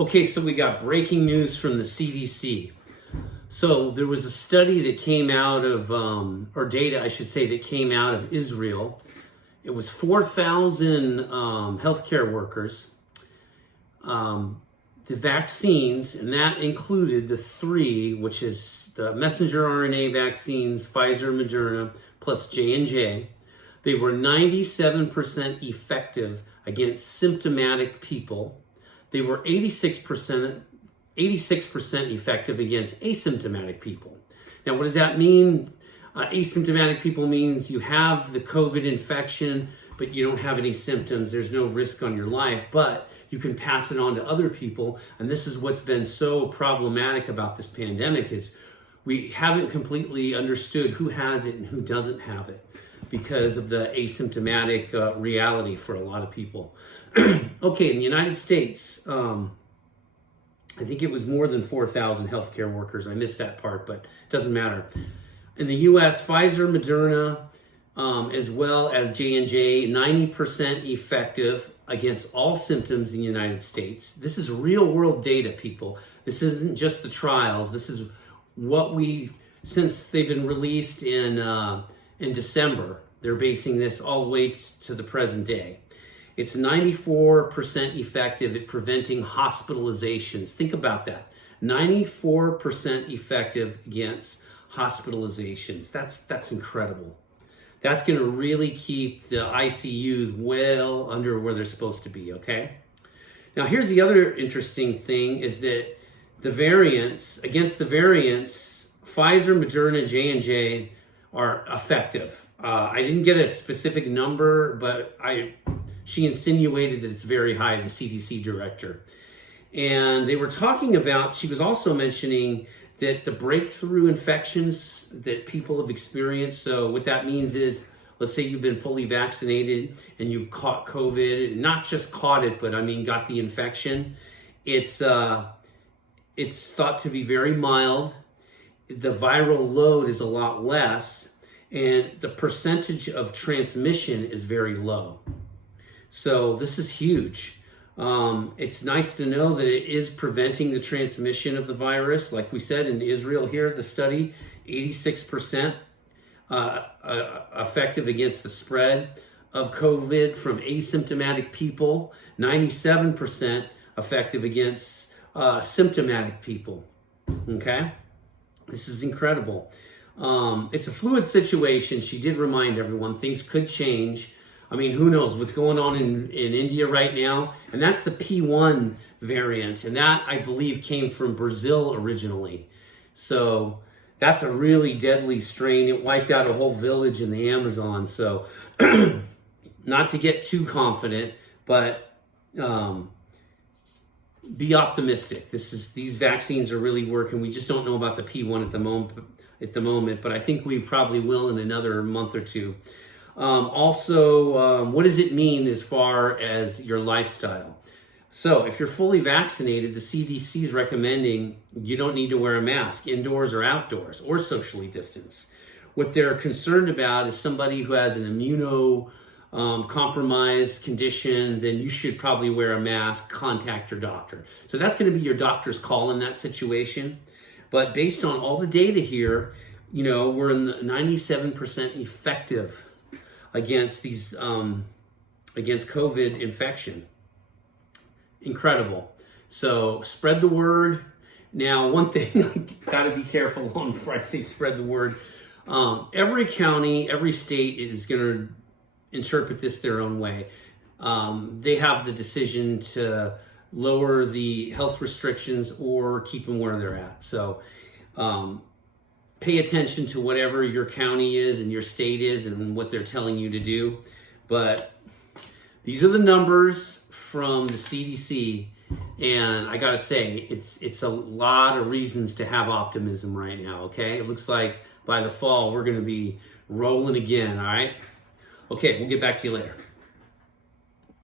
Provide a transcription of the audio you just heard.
Okay, so we got breaking news from the CDC. So there was a study that came out of, or data, I should say, that came out of Israel. It was 4,000 healthcare workers. The vaccines, and that included the three, which is the messenger RNA vaccines, Pfizer, Moderna, plus J&J. They were 97% effective against symptomatic people. They were 86% effective against asymptomatic people. Now, what does that mean? Asymptomatic people means you have the COVID infection, but you don't have any symptoms. There's no risk on your life, but you can pass it on to other people. And this is what's been so problematic about this pandemic is we haven't completely understood who has it and who doesn't have it because of the asymptomatic reality for a lot of people. Okay, in the United States, I think it was more than 4,000 healthcare workers. I missed that part, but it doesn't matter. In the U.S., Pfizer, Moderna, as well as J&J, 90% effective against all symptoms in the United States. This is real world data, people. This isn't just the trials. This is what since they've been released in December, they're basing this all the way to the present day. It's 94% effective at preventing hospitalizations. Think about that. 94% effective against hospitalizations. That's incredible. That's going to really keep the ICUs well under where they're supposed to be, okay? Now, here's the other interesting thing is that against the variants, Pfizer, Moderna, J&J are effective. I didn't get a specific number, but she insinuated that it's very high, the CDC director. And they were talking about, she was also mentioning that the breakthrough infections that people have experienced, so what that means is, let's say you've been fully vaccinated and you caught COVID, not just caught it, but I mean got the infection, it's thought to be very mild. The viral load is a lot less, and the percentage of transmission is very low. So this is huge. It's nice to know that it is preventing the transmission of the virus. Like we said in Israel here, the study, 86% effective against the spread of COVID from asymptomatic people, 97% effective against symptomatic people. Okay? This is incredible. It's a fluid situation. She did remind everyone things could change. I mean, who knows what's going on in India right now? And that's the P1 variant. And that, I believe, came from Brazil originally. So that's a really deadly strain. It wiped out a whole village in the Amazon. So not to get too confident, but be optimistic. These vaccines are really working. We just don't know about the P1 at the moment, but I think we probably will in another month or two. Also, what does it mean as far as your lifestyle? So if you're fully vaccinated, the CDC is recommending you don't need to wear a mask indoors or outdoors or socially distance. What they're concerned about is somebody who has an compromised condition, then you should probably wear a mask, contact your doctor. So that's going to be your doctor's call in that situation. But based on all the data here, we're in the 97% effective against these against COVID infection. Incredible. So spread the word. Now, one thing I gotta be careful on before I say spread the word. Every county, every state is gonna interpret this their own way. They have the decision to lower the health restrictions or keep them where they're at. So pay attention to whatever your county is and your state is and what they're telling you to do. But these are the numbers from the CDC, and I gotta say, it's a lot of reasons to have optimism right now, okay? It looks like by the fall, we're gonna be rolling again, all right? Okay, we'll get back to you later.